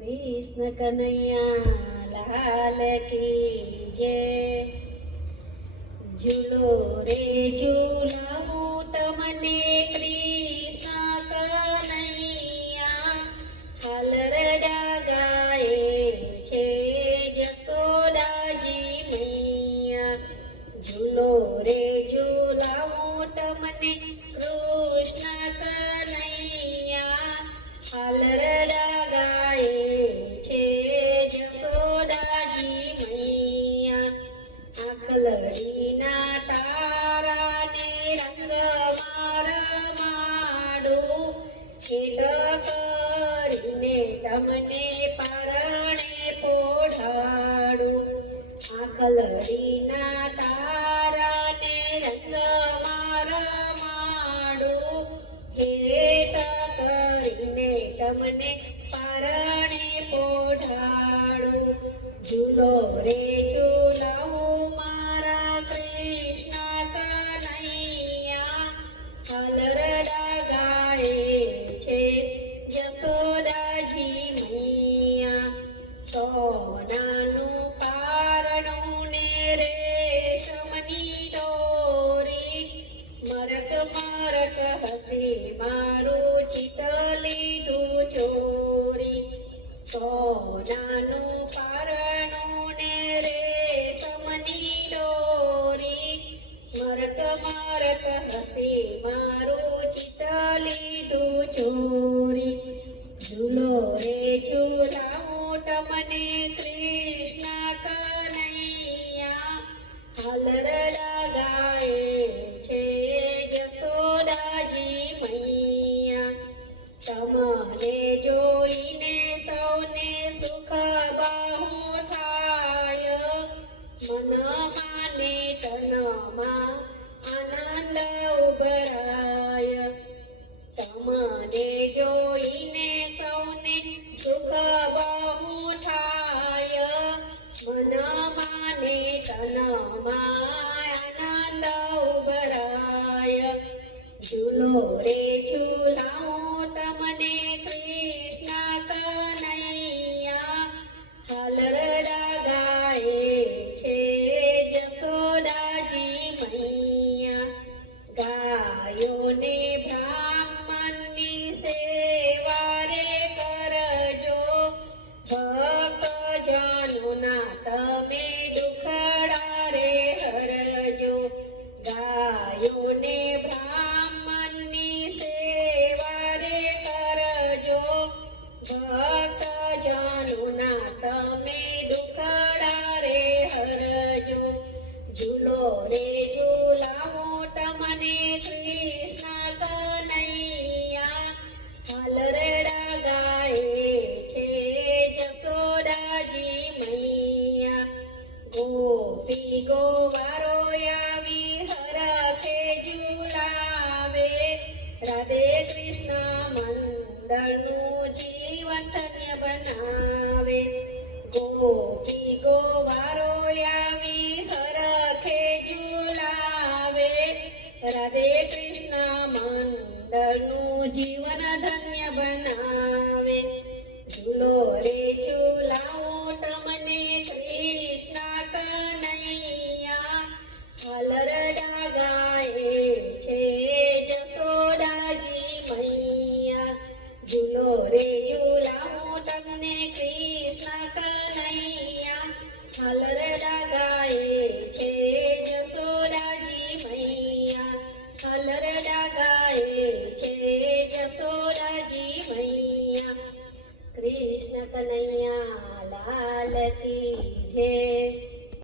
કૃષ્ણ કનૈયા લાલ કી જય। ઝૂલો રે ઝૂલાવું તમને કૃષ્ણ કનૈયા, હાલરડા ગાય છે જશોદાજી મૈયા। ઝૂલો રે ઝૂલાવું તમને કૃષ્ણ કનૈયા, હાલરડા ગાય છે જશોદાજી મૈયા। આખલડીના તારાને રંગમાં રમાડું, હેઠ કરીને તમને પરણે પોઢાડું। આખલડીના તારાને રંગમાં રમાડું, હેઠ કરીને તમને પરણે પોઢાડું। ઝૂલો રે ઝૂલાવું મારા કૃષ્ણ કનૈયા, હાલરડા ગાય છે જશોદાજી મૈયા। સોનાનું પારણું ને રેશમની દોરી, મરક મરક હસી મારું ચિત્ત લીધું ચોરી। સોનાનું પારણું ને રેશમની દોરી, મરક મરક હસી મારું ચિત્ત લીધું ચોરી। ઝૂલો રે ઝૂલાવું તમને કૃષ્ણ કનૈયા, હાલરડા ગાય છે જશોદાજી મૈયા। તમને જોઈને સૌને સુખ બહુ થાય, મનમાં ને તનમાં આનંદ ઉભરાય। તમને જોઈને સૌને સુખ બહુ થાય, મનમાં ને તનમાં આનંદ ઉભરાય। ઝૂલો રે ઝૂલાવું તમને કૃષ્ણ કનૈયા, હાલરડા ગાય છે જશોદાજી મૈયા। ગાયોને બ્રાહ્મણની સેવા રે કરજો, ભક્તજનોના તમે દુખડા રે હરજો। ગાયોને બ્રાહ્મણની સેવા રે કરજો, ભક્તજનોના તમે દુખડા રે હરજો। ઝૂલો રે ઝૂલાવું તમને કૃષ્ણ કનૈયા, હાલરડા ગાય છે જશોદાજી મૈયા। ગોપી ગોવારો આવી હરખે ઝૂલાવે, રાધે કૃષ્ણ મંડળનું જીવન ધન્ય બનાવે। ગોપી ગોવારો આવી હરખે ઝૂલાવે, રાધે કૃષ્ણ મંડળનું જીવન ધન્ય બનાવે। ઝૂલો રે ઝૂલાવું તમને કૃષ્ણ કનૈયા, હાલરડા ગાય છે જશોદાજી મૈયા। ઝૂલો રે ઝૂલાવું તમને કૃષ્ણ કનૈયા, હાલરડા ગાય છે જશોદાજી મૈયા। હાલરડા ગાય છે જશોદાજી મૈયા। કૃષ્ણ કનૈયા લાલ કી જય।